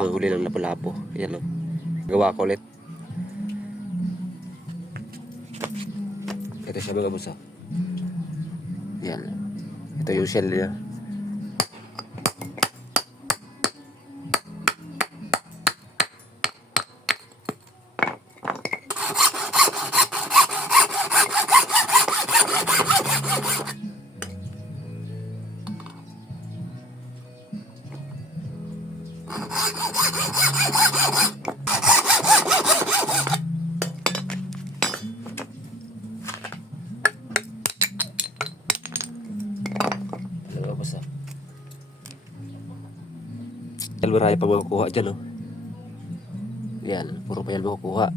panghuli ng lapu-lapo. Yan o. Gawa ko ulit. Ito siya mga boss. Yan. Ito yung shell niya. Marami pa makukuha dyan, oh. Yan, puro pa yan makukuha.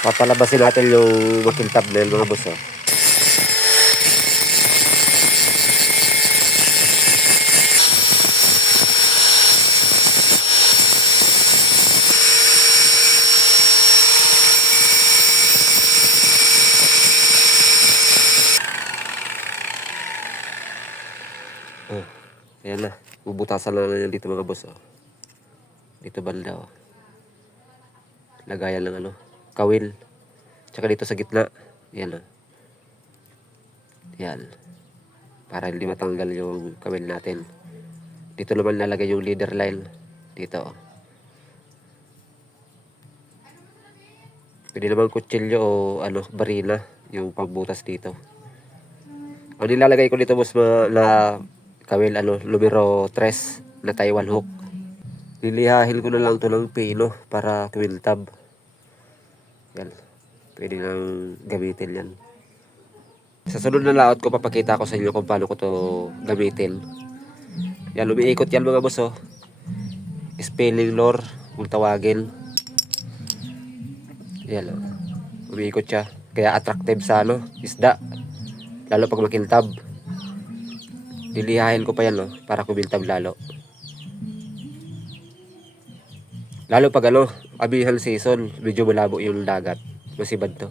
Papalabasin natin yung bushing thumbnail mga boss, oh. Oh, ayan na. Bubutasan na yan dito mga boss, oh. Dito banda, oh. Lagayan ng ano, kawil. Tsaka dito sa gitna. Yan, oh. Yan. Para hindi matanggal yung kawil natin. Dito naman lalagay yung leader line. Dito, oh. Pwede naman kutsilyo o ano, barina yung pagbutas dito. Ang nilalagay ko dito boss na kawil, ano, numero 3 na Taiwan hook. Lilihahin ko na lang to ng pino para quill tab. Yan. Pwede nang gamitin yan. Sa sunod na layout ko, papakita ko sa inyo kung paano ko to gamitin. Yan, lumiikot yan mga boss, oh. Spilling lure kung tawagin. Yan, oh. Umiikot siya. Kaya attractive sa ano, isda. Lalo pag makintab. Lilihahin ko pa yan, oh, para kumintab lalo. Lalo pag ano, abihan season, medyo malabo yung dagat. Masibad to.